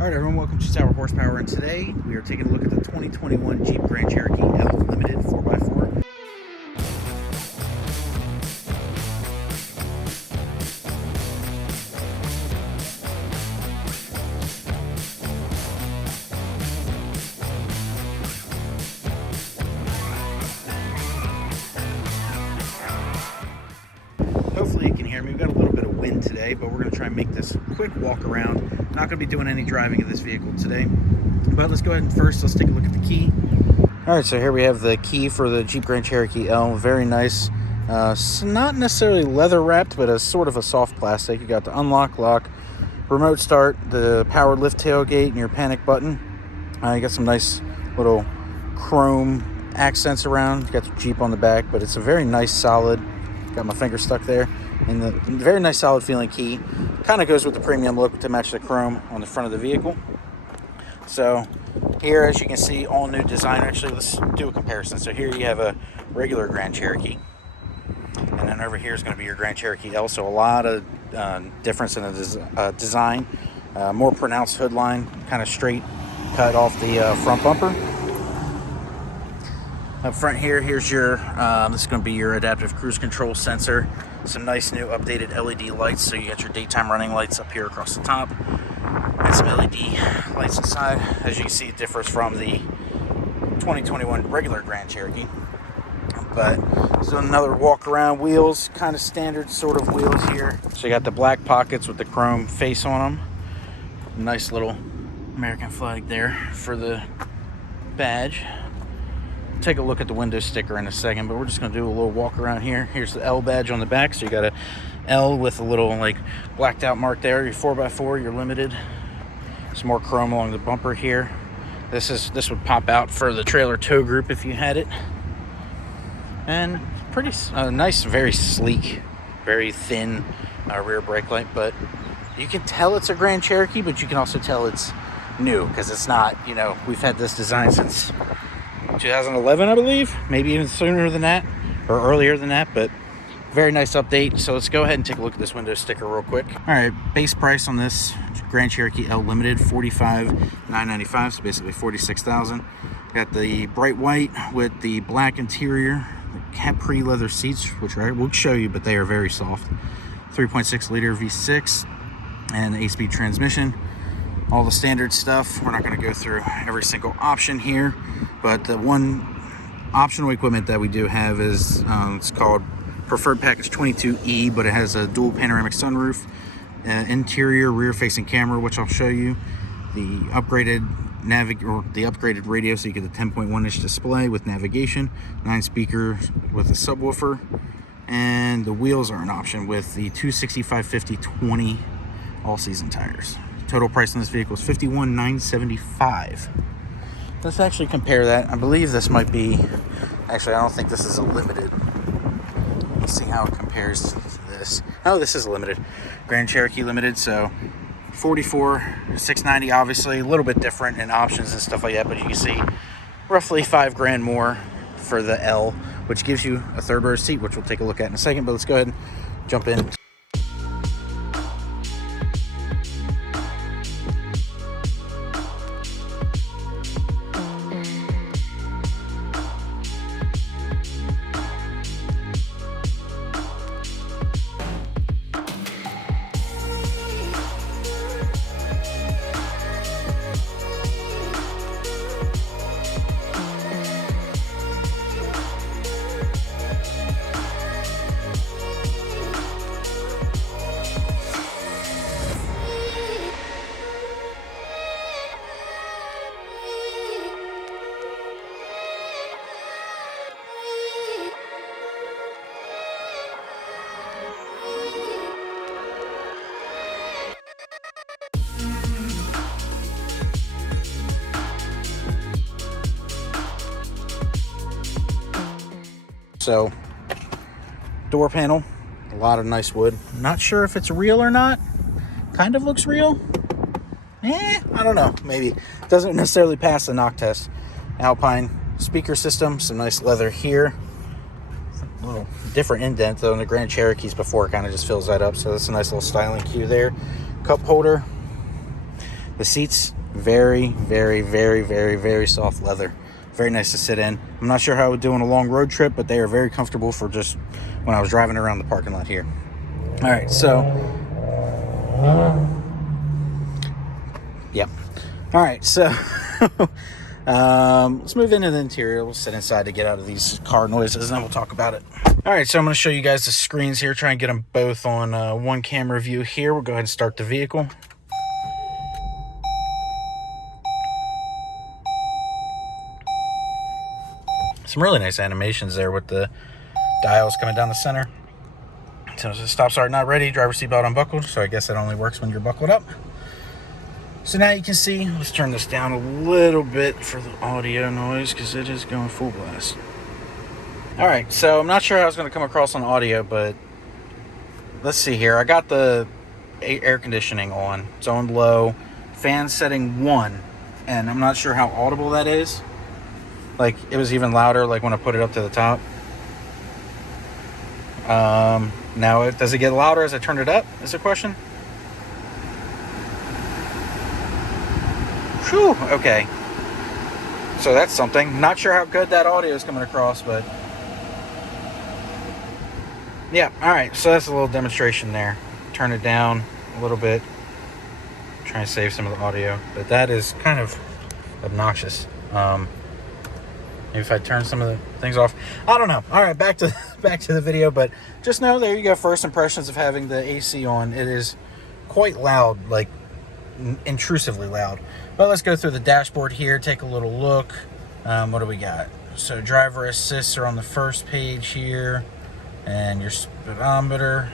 Alright everyone, welcome to Tower Horsepower, and today we are taking a look at the 2021 Jeep Grand Cherokee L Limited 4x4. Hopefully you can hear me. We've got a little bit of wind today, but we're going to try and make this quick walk around. Not going to be doing any driving of this vehicle today, but let's go ahead and first let's take a look at the key. Alright, so here we have the key for the Jeep Grand Cherokee L. Very nice. Not necessarily leather wrapped, but a sort of a soft plastic. You got the unlock, lock, remote start, the power lift tailgate, and your panic button. You got some nice little chrome accents around. You got the Jeep on the back, but it's a very nice solid. Got my finger stuck there. And the very nice solid feeling key. Kind of goes with the premium look to match the chrome on the front of the vehicle. So here, as you can see, all new design. Actually, let's do a comparison. So here you have a regular Grand Cherokee. And then over here is going to be your Grand Cherokee L. So a lot of difference in the design. More pronounced hood line, kind of straight cut off the front bumper. Up front here, here's your, this is going to be your adaptive cruise control sensor. Some nice new updated LED lights. So you got your daytime running lights up here across the top. And some LED lights inside. As you can see, it differs from the 2021 regular Grand Cherokee. But, so another walk around wheels, kind of standard sort of wheels here. So you got the black pockets with the chrome face on them. Nice little American flag there for the badge. Take a look at the window sticker in a second, but we're just going to do a little walk around here. Here's the L badge on the back, so you got a L with a little like blacked out mark there. Your 4x4, you're limited. Some more chrome along the bumper here. This would pop out for the trailer tow group if you had it. And pretty nice, very sleek, very thin rear brake light, but you can tell it's a Grand Cherokee, but you can also tell it's new because it's not, you know, we've had this design since 2011, I believe, maybe even sooner than that or earlier than that, but very nice update. So let's go ahead and take a look at this window sticker real quick. All right, base price on this Grand Cherokee L Limited, $45,995, so basically $46,000. Got the bright white with the black interior, the Capri leather seats, which I will show you, but they are very soft. 3.6 liter V6 and 8-speed transmission. All the standard stuff. We're not going to go through every single option here, but the one optional equipment that we do have is it's called Preferred Package 22E, but it has a dual panoramic sunroof, interior rear-facing camera, which I'll show you, the upgraded upgraded radio, so you get the 10.1-inch display with navigation, 9 speakers with a subwoofer, and the wheels are an option with the 265/50/20 all-season tires. Total price on this vehicle is $51,975. Let's actually compare that. I believe this might be, actually I don't think this is a limited. Let's see how it compares to this. Oh, this is a limited. Grand Cherokee Limited, so $44,690, obviously a little bit different in options and stuff like that, but you can see roughly $5,000 more for the L, which gives you a third row seat, which we'll take a look at in a second, but let's go ahead and jump in. So, door panel, a lot of nice wood. Not sure if it's real or not. Kind of looks real. I don't know, maybe. Doesn't necessarily pass the knock test. Alpine speaker system, some nice leather here. A little different indent though in the Grand Cherokees before, it kind of just fills that up. So that's a nice little styling cue there. Cup holder. The seats, very, very, very, very, very soft leather. Very nice to sit in. I'm not sure how I would do on a long road trip, but they are very comfortable for just when I was driving around the parking lot here. All right, so yeah. All right, so let's move into the interior. We'll sit inside to get out of these car noises, and then we'll talk about it. All right, so I'm going to show you guys the screens here. Try and get them both on one camera view here. We'll go ahead and start the vehicle. Some really nice animations there with the dials coming down the center. So the stop start not ready, driver seatbelt unbuckled, so I guess it only works when you're buckled up. So now you can see, let's turn this down a little bit for the audio noise because it is going full blast. All right, so I'm not sure how it's going to come across on audio, but let's see here. I got the air conditioning on. It's on low, fan setting 1, and I'm not sure how audible that is. Like, it was even louder like when I put it up to the top. Now, does it get louder as I turn it up, is the question? Whew, okay. So that's something. Not sure how good that audio is coming across, but yeah, all right. So that's a little demonstration there. Turn it down a little bit. Try and save some of the audio, but that is kind of obnoxious. Maybe if I turn some of the things off, I don't know. All right, back to the video. But just know, there you go. First impressions of having the AC on. It is quite loud, like intrusively loud. But let's go through the dashboard here. Take a little look. What do we got? So driver assists are on the first page here, and your speedometer.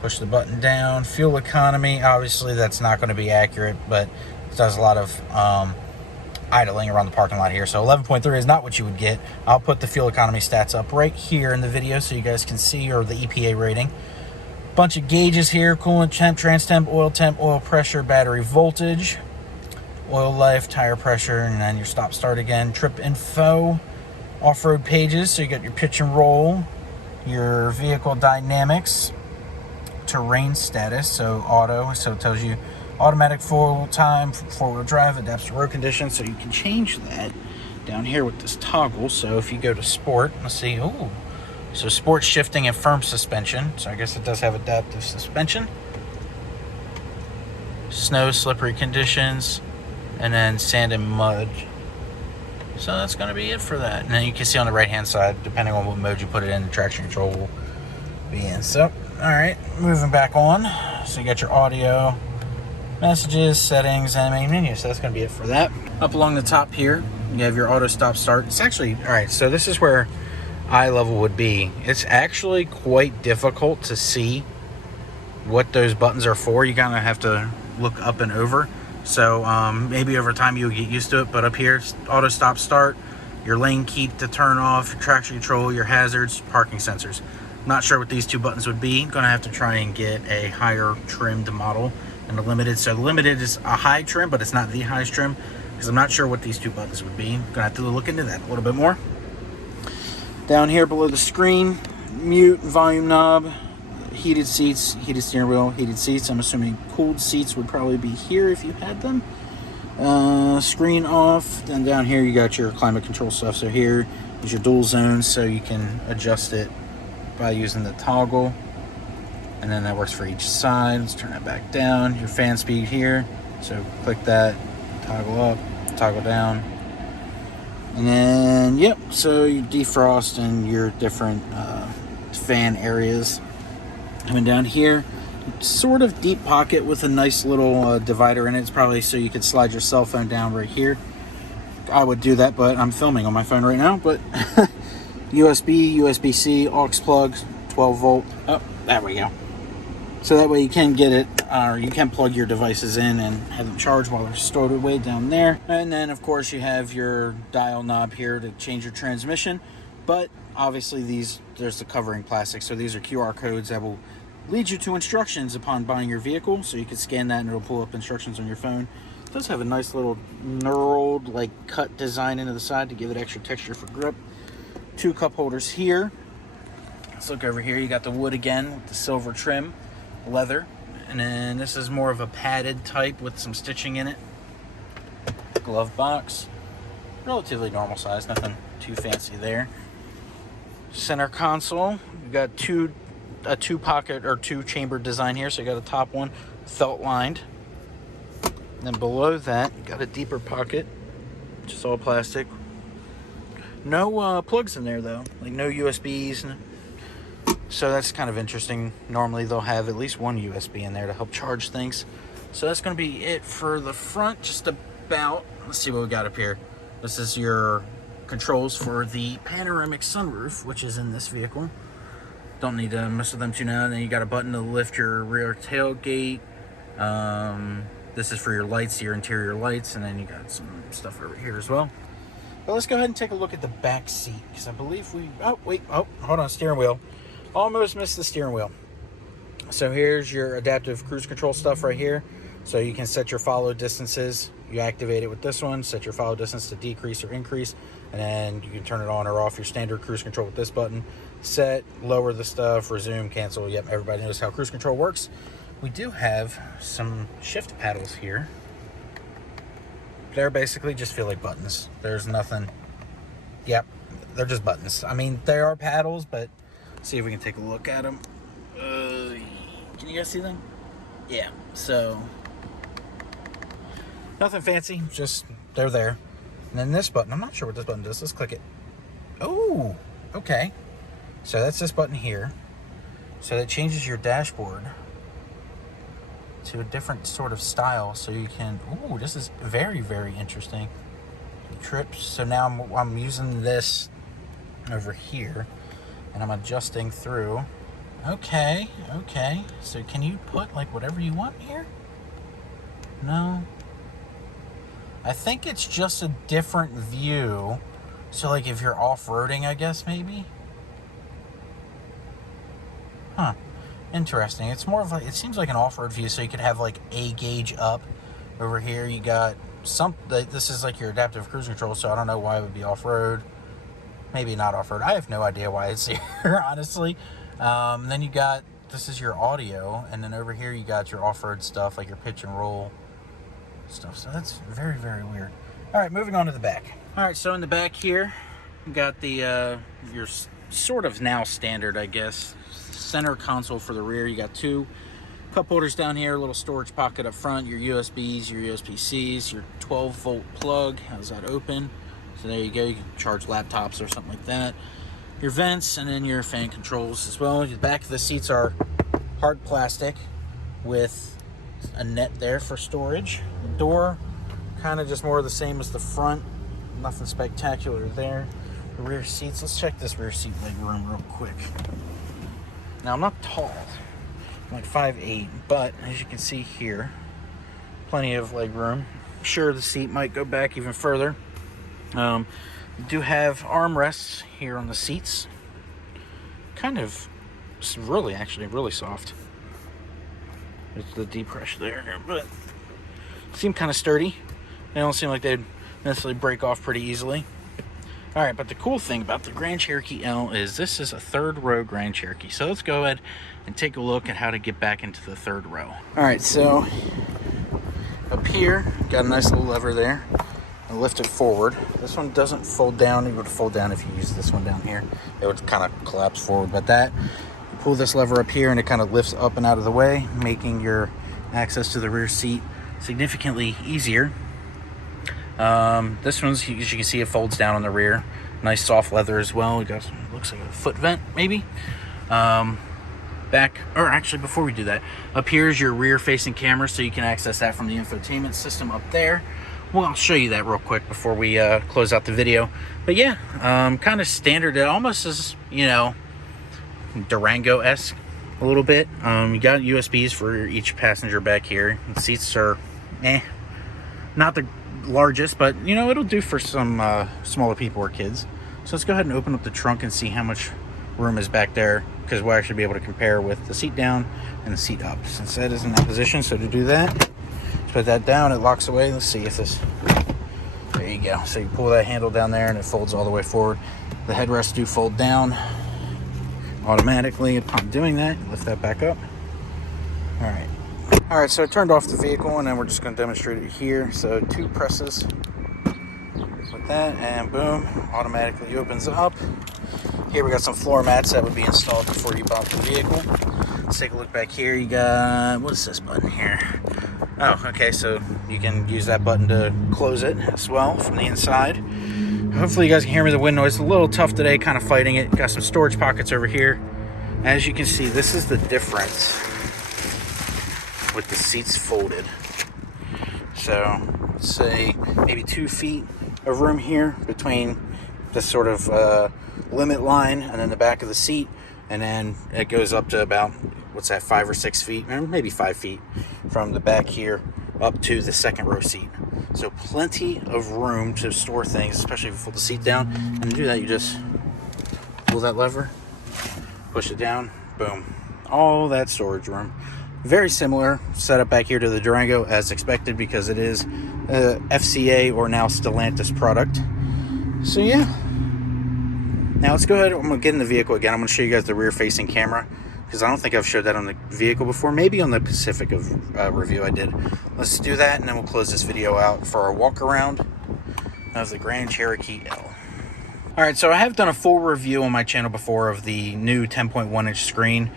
Push the button down. Fuel economy. Obviously, that's not going to be accurate, but it does a lot of idling around the parking lot here. So 11.3 is not what you would get. I'll put the fuel economy stats up right here in the video so you guys can see, or the EPA rating. Bunch of gauges here: coolant temp, trans temp, oil pressure, battery voltage, oil life, tire pressure, and then your stop start again. Trip info, off-road pages, so you got your pitch and roll, your vehicle dynamics, terrain status, so auto, so it tells you automatic full-time four-wheel drive, adapts to road conditions, so you can change that down here with this toggle. So if you go to sport, let's see, so sport, shifting, and firm suspension, so I guess it does have adaptive suspension. Snow, slippery conditions, and then sand and mud. So that's going to be it for that. And then you can see on the right-hand side, depending on what mode you put it in, the traction control will be in. So, all right, moving back on. So you got your audio, messages, settings, and main menu. So that's going to be it for that. Up along the top here, you have your auto stop start. It's actually, all right, so this is where eye level would be. It's actually quite difficult to see what those buttons are for. You kind of have to look up and over. So maybe over time you'll get used to it. But up here, it's auto stop start, your lane keep to turn off, traction control, your hazards, parking sensors. Not sure what these two buttons would be. Gonna have to try and get a higher trimmed model and the Limited. So the Limited is a high trim, but it's not the highest trim, because I'm not sure what these two buttons would be. Gonna have to look into that a little bit more. Down here below the screen, mute, volume knob, heated seats, heated steering wheel, heated seats. I'm assuming cooled seats would probably be here if you had them. Screen off. Then down here you got your climate control stuff. So here is your dual zones, so you can adjust it by using the toggle, and then that works for each side. Let's turn that back down. Your fan speed here, so click that, toggle up, toggle down, and then yep, so you defrost and your different fan areas. Coming down here, sort of deep pocket with a nice little divider in it. It's probably so you could slide your cell phone down right here. I would do that, but I'm filming on my phone right now. But USB, USB-C, aux plug, 12 volt. Oh, there we go. So that way you can get it, or you can plug your devices in and have them charged while they're stored away down there. And then, of course, you have your dial knob here to change your transmission. But obviously there's the covering plastic, so these are QR codes that will lead you to instructions upon buying your vehicle. So you can scan that and it'll pull up instructions on your phone. It does have a nice little knurled, like, cut design into the side to give it extra texture for grip. 2 cup holders here. Let's look over here. You got the wood again with the silver trim, leather, And then this is more of a padded type with some stitching in it. Glove box, relatively normal size, nothing too fancy there. Center console, you got a two pocket or two chamber design here, so you got a top one felt lined. And then below that, you got a deeper pocket, which is all plastic. No plugs in there though, like no USBs. So that's kind of interesting. Normally they'll have at least one USB in there to help charge things. So that's going to be it for the front, just about. Let's see what we got up here. This is your controls for the panoramic sunroof, which is in this vehicle. Don't need to mess with them too now. Then you got a button to lift your rear tailgate. This is for your lights, your interior lights, and then you got some stuff over here as well. But let's go ahead and take a look at the back seat, because I believe we... hold on, steering wheel. Almost missed the steering wheel. So here's your adaptive cruise control stuff right here. So you can set your follow distances. You activate it with this one, set your follow distance to decrease or increase, and then you can turn it on or off your standard cruise control with this button. Set, lower the stuff, resume, cancel. Yep, everybody knows how cruise control works. We do have some shift paddles here. They're basically just feel like buttons. There's nothing. Yep, they're just buttons. I mean, they are paddles, but see if we can take a look at them. Can you guys see them? Yeah, so nothing fancy, just they're there. And then this button, I'm not sure what this button does. Let's click it. Oh, okay. So that's this button here. So that changes your dashboard to a different sort of style. So you can, ooh, this is very, very interesting. Trips. So now I'm using this over here, and I'm adjusting through. Okay. So can you put like whatever you want here? No. I think it's just a different view. So like if you're off-roading, I guess maybe. Huh. Interesting. It's more of like, it seems like an off-road view, so you could have like a gauge up. Over here you got some, this is like your adaptive cruise control, so I don't know why it would be off-road. Maybe not off-road. I have no idea why it's here, honestly. Then you got, this is your audio, and then over here you got your off-road stuff, like your pitch and roll stuff. So that's very, very weird. All right, moving on to the back. All right, so in the back here, you got the your sort of now standard, I guess, center console for the rear. You got two cup holders down here, a little storage pocket up front, your USBs, your USB-Cs, your 12-volt plug. How's that open? So there you go. You can charge laptops or something like that. Your vents, and then your fan controls as well. The back of the seats are hard plastic with a net there for storage. The door, kind of just more of the same as the front. Nothing spectacular there. The rear seats, let's check this rear seat leg room real quick. Now, I'm not tall. I'm like 5'8", but as you can see here, plenty of leg room. I'm sure the seat might go back even further. We do have armrests here on the seats. Kind of, actually really soft. There's the deep pressure there, but seem kind of sturdy. They don't seem like they'd necessarily break off pretty easily. All right, but the cool thing about the Grand Cherokee L is this is a third row Grand Cherokee. So let's go ahead and take a look at how to get back into the third row. All right, so up here, got a nice little lever there. And lift it forward. This one doesn't fold down. It would fold down if you use this one down here. It would kind of collapse forward. But that, you pull this lever up here and it kind of lifts up and out of the way, making your access to the rear seat significantly easier. This one's, as you can see, it folds down on the rear. Nice soft leather as well. It got, looks like a foot vent maybe. Back, or actually before we do that, up here is your rear facing camera, so you can access that from the infotainment system up there. Well, I'll show you that real quick before we close out the video. But yeah, kind of standard. It almost is, you know, Durango-esque a little bit. You got USBs for each passenger back here. The seats are, not the largest, but you know, it'll do for some smaller people or kids. So let's go ahead and open up the trunk and see how much room is back there, because we'll actually be able to compare with the seat down and the seat up, since that is in that position. So to do that, put that down, it locks away. Let's see if this, there you go. So you pull that handle down there and it folds all the way forward. The headrests do fold down automatically upon doing that. Lift that back up. All right, Alright, so I turned off the vehicle and then we're just going to demonstrate it here. So 2 presses with that and boom, automatically opens up. Here we got some floor mats that would be installed before you bought the vehicle. Let's take a look back here. You got, what is this button here? Oh, okay, so you can use that button to close it as well from the inside. Hopefully you guys can hear me. The wind noise is a little tough today, kind of fighting it. Got some storage pockets over here. As you can see, this is the difference with the seats folded. So let's say maybe 2 feet of room here between this sort of limit line and then the back of the seat, and then it goes up to about, what's that, 5 or 6 feet, or maybe 5 feet from the back here up to the second row seat. So plenty of room to store things, especially if you fold the seat down. And to do that, you just pull that lever, push it down, boom, all that storage room. Very similar setup back here to the Durango as expected, because it is a FCA or now Stellantis product. So yeah, now let's go ahead. I'm gonna get in the vehicle again. I'm gonna show you guys the rear facing camera, because I don't think I've showed that on the vehicle before. Maybe on the Pacific review I did. Let's do that and then we'll close this video out for our walk around of the Grand Cherokee L. Alright, so I have done a full review on my channel before of the new 10.1 inch screen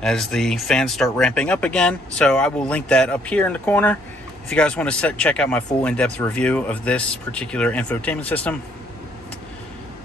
as the fans start ramping up again. So I will link that up here in the corner if you guys want to check out my full in-depth review of this particular infotainment system.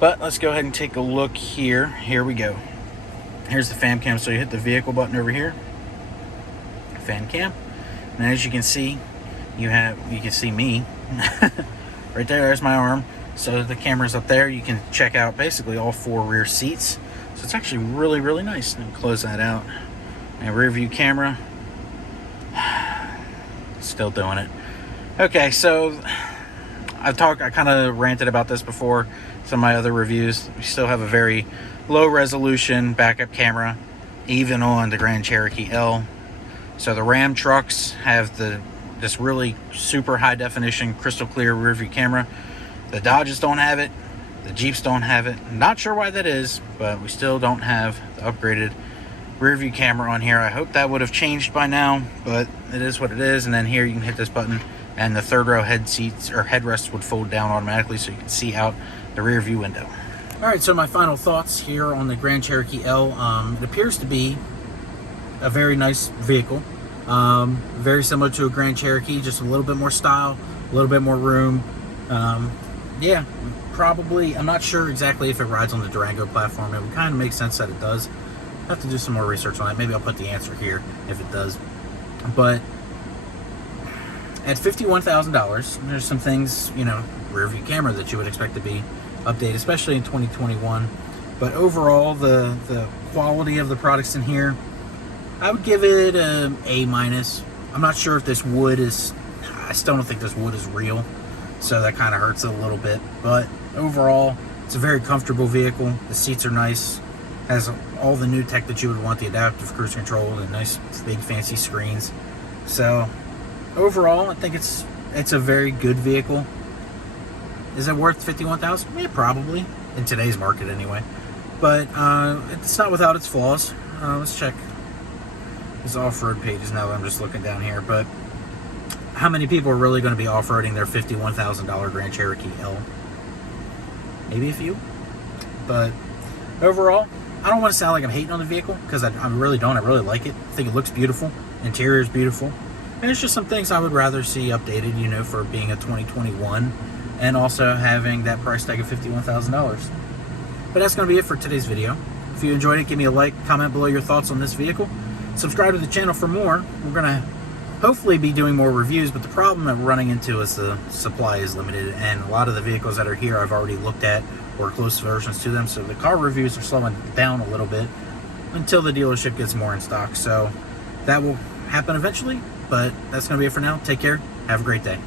But let's go ahead and take a look here. Here we go. Here's the fan cam. So you hit the vehicle button over here, fan cam, and as you can see, you can see me right there. There's my arm. So the camera's up there. You can check out basically all 4 rear seats. So it's actually really, really nice. And close that out. And rear view camera, still doing it. Okay, so I kind of ranted about this before. Some of my other reviews. We still have a very low resolution backup camera, even on the Grand Cherokee L. So the Ram trucks have this really super high definition, crystal clear rear view camera. The Dodges don't have it. The Jeeps don't have it. Not sure why that is, but we still don't have the upgraded rear view camera on here. I hope that would have changed by now, but it is what it is. And then here you can hit this button and the 3rd row head seats or headrests would fold down automatically so you can see out the rear view window. All right, so my final thoughts here on the Grand Cherokee L. It appears to be a very nice vehicle. Very similar to a Grand Cherokee, just a little bit more style, a little bit more room. Yeah, probably. I'm not sure exactly if it rides on the Durango platform. It would kind of make sense that it does. I have to do some more research on it. Maybe I'll put the answer here if it does. But at $51,000, there's some things, you know, rear view camera that you would expect to be updated, especially in 2021. But overall, the quality of the products in here, I would give it an A-. I'm not sure if this wood is, I still don't think this wood is real, so that kind of hurts it a little bit. But overall, it's a very comfortable vehicle. The seats are nice, has all the new tech that you would want, the adaptive cruise control, the nice big fancy screens. So overall, I think it's a very good vehicle. Is it worth $51,000? Yeah, probably, in today's market anyway. But it's not without its flaws. Let's check his off-road pages now that I'm just looking down here. But how many people are really going to be off-roading their $51,000 Grand Cherokee L? Maybe a few. But overall, I don't want to sound like I'm hating on the vehicle, because I really don't. I really like it. I think it looks beautiful. Interior is beautiful. And it's just some things I would rather see updated, you know, for being a 2021. And also having that price tag of $51,000. But that's going to be it for today's video. If you enjoyed it, give me a like, comment below your thoughts on this vehicle. Subscribe to the channel for more. We're going to hopefully be doing more reviews, but the problem that we're running into is the supply is limited, and a lot of the vehicles that are here I've already looked at or close versions to them, so the car reviews are slowing down a little bit until the dealership gets more in stock. So that will happen eventually, but that's going to be it for now. Take care. Have a great day.